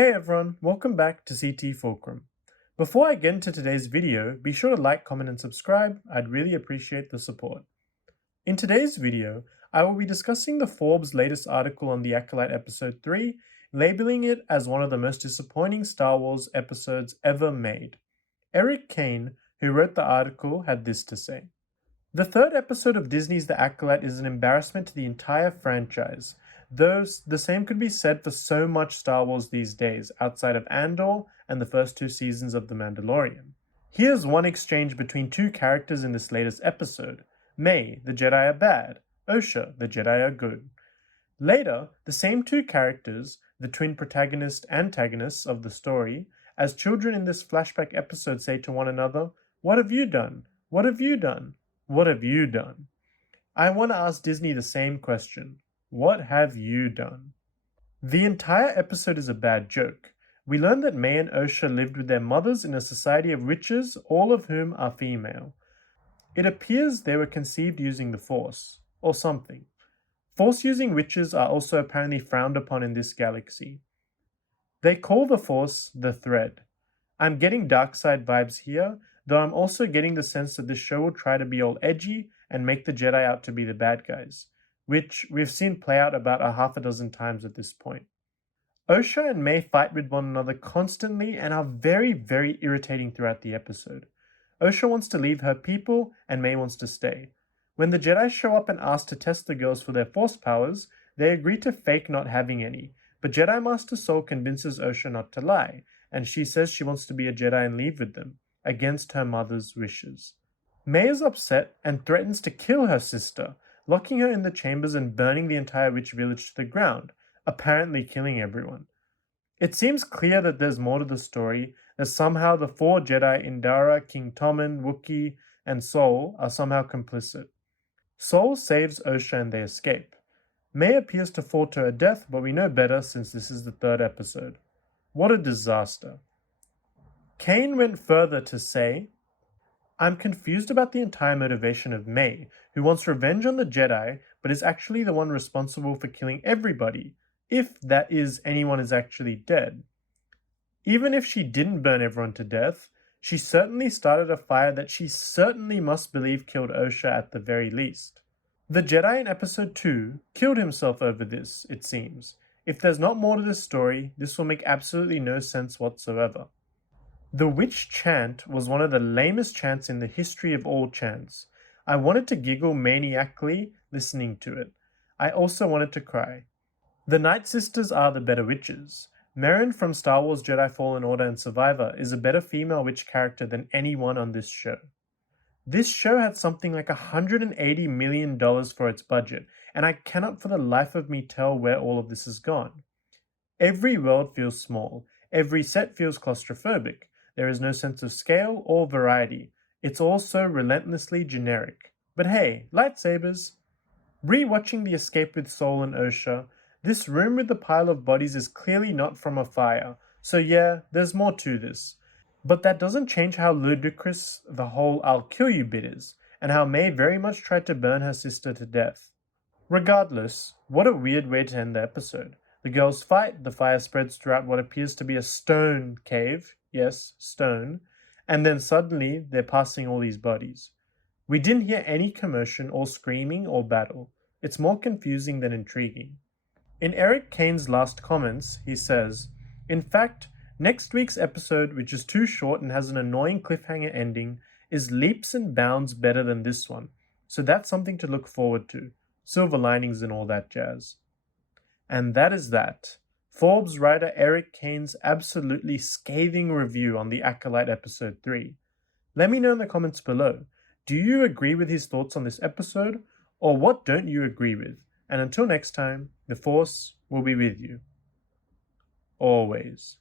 Hey everyone, welcome back to CT Fulcrum. Before I get into today's video, be sure to like, comment and subscribe. I'd really appreciate the support. In today's video, I will be discussing the Forbes latest article on The Acolyte Episode 3, labeling it as one of the most disappointing Star Wars episodes ever made. Eric Kane, who wrote the article, had this to say. The third episode of Disney's The Acolyte is an embarrassment to the entire franchise, though the same could be said for so much Star Wars these days, outside of Andor and the first two seasons of The Mandalorian. Here's one exchange between two characters in this latest episode. May, the Jedi are bad. Osha, the Jedi are good. Later, the same two characters, the twin protagonist-antagonists of the story, as children in this flashback episode say to one another, "What have you done? What have you done? What have you done?" I want to ask Disney the same question. What have you done? The entire episode is a bad joke. We learn that May and Osha lived with their mothers in a society of witches, all of whom are female. It appears they were conceived using the Force, or something. Force-using witches are also apparently frowned upon in this galaxy. They call the Force the Thread. I'm getting dark side vibes here, though I'm also getting the sense that this show will try to be all edgy and make the Jedi out to be the bad guys, which we've seen play out about a half a dozen times at this point. Osha and May fight with one another constantly and are very, very irritating throughout the episode. Osha wants to leave her people and May wants to stay. When the Jedi show up and ask to test the girls for their Force powers, they agree to fake not having any, but Jedi Master Soul convinces Osha not to lie, and she says she wants to be a Jedi and leave with them, against her mother's wishes. May is upset and threatens to kill her sister, locking her in the chambers and burning the entire witch village to the ground, apparently killing everyone. It seems clear that there's more to the story, that somehow the four Jedi Indara, King Tommen, Wookiee, and Soul are somehow complicit. Soul saves Osha and they escape. May appears to fall to her death, but we know better since this is the third episode. What a disaster. Kane went further to say, "I'm confused about the entire motivation of May, who wants revenge on the Jedi, but is actually the one responsible for killing everybody, if that is, anyone is actually dead. Even if she didn't burn everyone to death, she certainly started a fire that she certainly must believe killed Osha at the very least. The Jedi in Episode 2 killed himself over this, it seems. If there's not more to this story, this will make absolutely no sense whatsoever." The witch chant was one of the lamest chants in the history of all chants. I wanted to giggle maniacally listening to it. I also wanted to cry. The Night Sisters are the better witches. Merrin from Star Wars Jedi Fallen Order and Survivor is a better female witch character than anyone on this show. This show had something like $180 million for its budget, and I cannot for the life of me tell where all of this has gone. Every world feels small. Every set feels claustrophobic. There is no sense of scale or variety. It's all so relentlessly generic. But hey, lightsabers! Re-watching The Escape with Soul and Osha, this room with the pile of bodies is clearly not from a fire, so yeah, there's more to this. But that doesn't change how ludicrous the whole "I'll kill you" bit is, and how May very much tried to burn her sister to death. Regardless, what a weird way to end the episode. The girls fight, the fire spreads throughout what appears to be a stone cave, yes, stone, and then suddenly they're passing all these bodies. We didn't hear any commotion or screaming or battle. It's more confusing than intriguing. In Eric Kane's last comments, he says, "In fact, next week's episode, which is too short and has an annoying cliffhanger ending, is leaps and bounds better than this one, so that's something to look forward to. Silver linings and all that jazz." And that is that. Forbes writer Eric Kane's absolutely scathing review on The Acolyte Episode 3. Let me know in the comments below. Do you agree with his thoughts on this episode, or what don't you agree with? And until next time, the Force will be with you. Always.